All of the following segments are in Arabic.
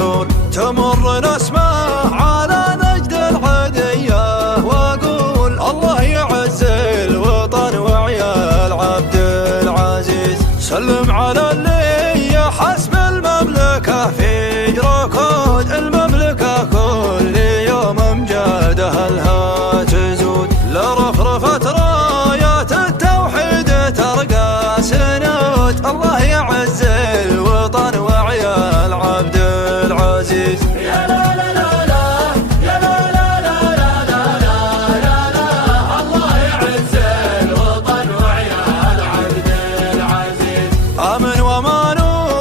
تسول. تمر نسمة على نجد العدية واقول الله يعز الوطن وعيال عبد العزيز. سلم على اللي يحسب المملكة في ركود المملكة كل يوم امجادها لها تزود. لرفرفت رايات التوحيد ترقى سنود. الله يعز الوطن وعيال عبد العزيز. يا لا لا لا لا يا لا لا لا لا لا لا لا الله يعز الوطن وعيال عبد العزيز. امن وامان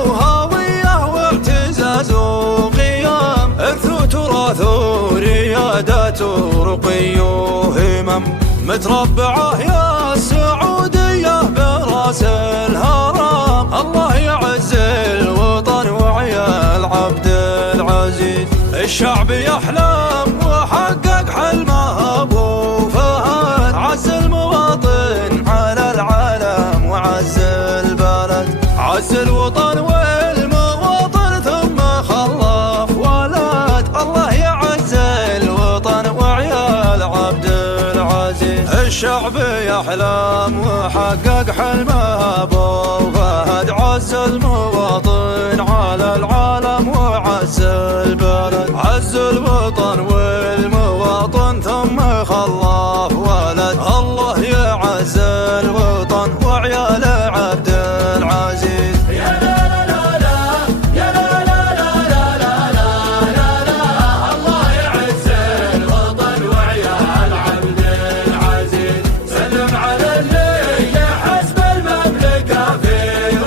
وهويه واعتزاز وقيام ارث وتراث وريادات ورقي وهمم. متربعه يا السعوديه براس الهرم. الله يعز الوطن وعيال عبد العزيز. الشعب يحلم وحقق حلمه ابو فهد. عز المواطن على العالم وعز البلد. عز الوطن والمواطن ثم خلف ولد. الله يعز الوطن وعيال عبد العزيز. الشعب يحلم وحقق حلمه ابو فهد. عز المواطن على العالم وعز البلد. عز الوطن والمواطن ثم خلف ولد. الله يعز الوطن وعيال عبد العزيز. يا لا لا لا لا يا لا لا لا لا لا لا لا الله يعز الوطن وعيال عبد العزيز. سلم على اللي يحسب المملكة في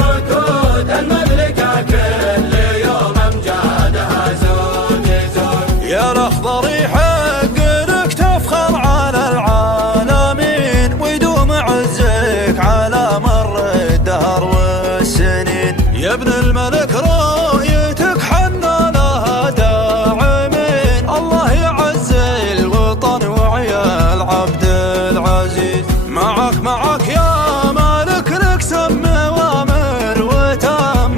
ركود المملكة كل يوم امجادها زود زود. يا الاخضر يحق لك تفخر على العالمين ويدوم عزك على مر الدهر والسنين. يا ابن الملك رؤيتك حنا لها داعمين. الله يعز الوطن وعيال عبد العزيز. معك يا مالك لك سم وامر وتم.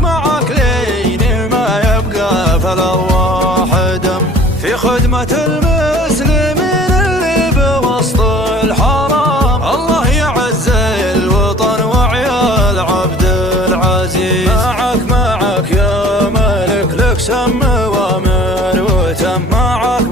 معك لين ما يبقى فالارواح دم. في خدمة المسلمين اللي بوسط الحرام. الله يعز الوطن وعيال عبد العزيز. معك يا مالك لك سم وامر وتم. معك